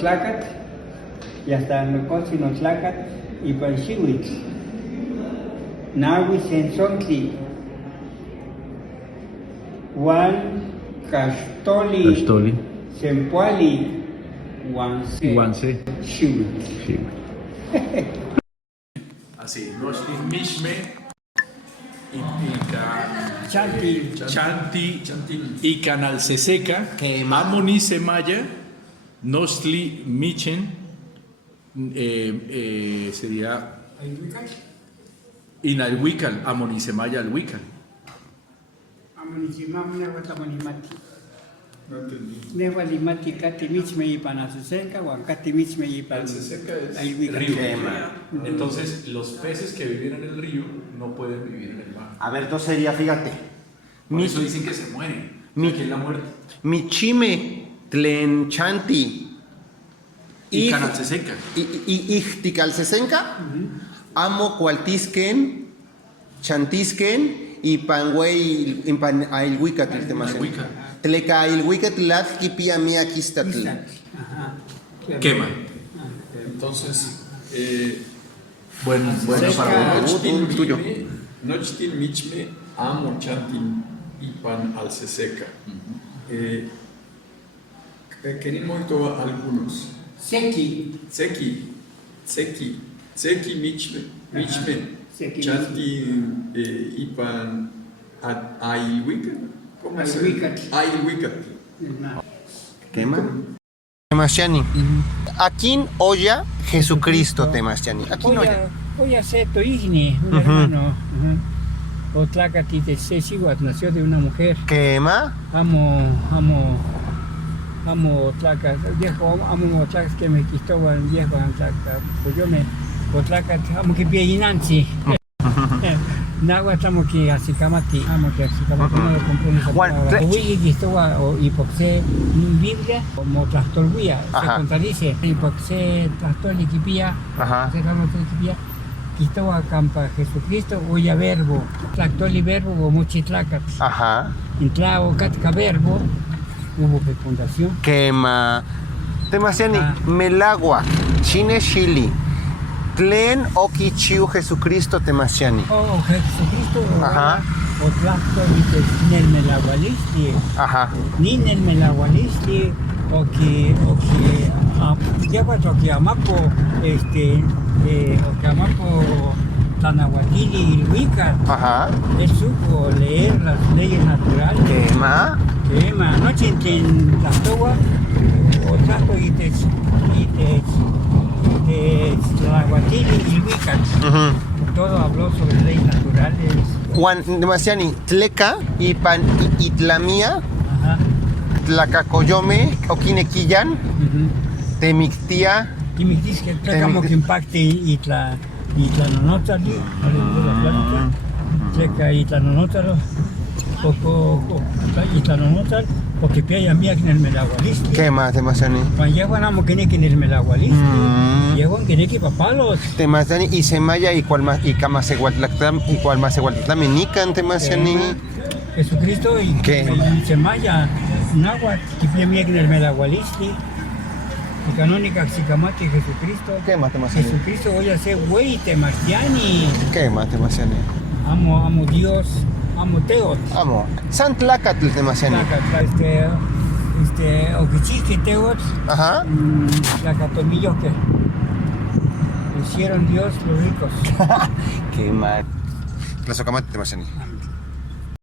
Tlacat, y hasta Nocotzin Tlacat, y para el Xihuitl. Nahui Sensontli, Juan Castoli, Sempuali, Guanse. Xihuitl. Así, Nochtli Mixme Chanti y Canal Seseca, Amoni Semaya, Nochtli Michen, sería Inalhuical, Amoni Semaya Alhuical. No entendí. Nehualimati Kati Michme y Panazusenka, o Kati Michme y Seseca es Alhuical. río. Entonces, los peces que viven en el río no pueden vivir en el mar. A ver, entonces sería, fíjate. Por eso dicen que se mueren. Que es la muerte. Michime tlen chanti. Y Canal Seseca. Ixticalsesenca, amo cualtisquen, chantisquen y panguey impan ailhuicatl temasén. Tleca ailhuicatl pia mia quistatl. Quema. Entonces, bueno para tuyo. Nochtin Michme, Amo Chantin Ipan al Seseca. Queremos algunos. Seki. Seki Michme, Seki Chantin Ipan Ailhuicatl. ¿Cómo es? Ailhuicatl. ¿Quema? Temasiani. Aquí olla Jesucristo Temasiani. Aquí no olla. Oya Seto Igni, un hermano. Otlacati de Sesihuat nació de una mujer. ¿Quema? Amo Tlacat, viejo, amo Tlacat que me quitó el viejo Tlacat, pues yo me Tlacat, amo que pieinanzi. Nagua estamos que asicamati, amo que asicamati no lo compré esa palabra. Oye quistó o hipoxé Biblia como trastolvía, se contradice hipoxé trastol equipía, se llama equipía. Quistó a campa Jesucristo, oye verbo, tractol y verbo o mochitlacat. Entrao catka verbo. Hubo fecundación. Quema. Temasiani, Melagua, Chine Chili, Tlen Okichiu Jesucristo Temasiani. Oh, Jesucristo. O tracto ni el melagualisti. Ni en el melagualisti. O que ya cuando que amapo, o que amapo Tanahuatili y Huica. Él supo leer las leyes naturales. Quema. Noche en la toa, o trato y te Tlahuatili y Huica. Todo habló sobre leyes naturales. Juan Demasiani, Tleca y Pan Itlamía, Tlacacoyome, Oquinequillan, Temictía. Timictis que tratamos que impacte y Tlanonótali, Tleca y Tlanonótalo. Y Tlanonótal, porque pia mía en el melagualisti. ¿Qué más, Temasiani? Cuando llegan a que en el melagualisti, llegan que papalos. Temasiani y Semaya y cual más y Camaseguatlactam y cual más Seguatlactam y Nican, Temasiani. Jesucristo y Semaya, Náhuatl, que pia mía en el melagualisti. Y canónica Xicamati Jesucristo. ¿Qué más, Temasiani? Jesucristo voy a ser güey Temasiani. ¿Qué más, Temasiani? Amo Dios. Amo Teot. Amo. Santlacatl, Temasiani. Oquichique Teot. Tlacatomillo que hicieron Dios los ricos. Qué mal. Tlazocamati, Temasiani.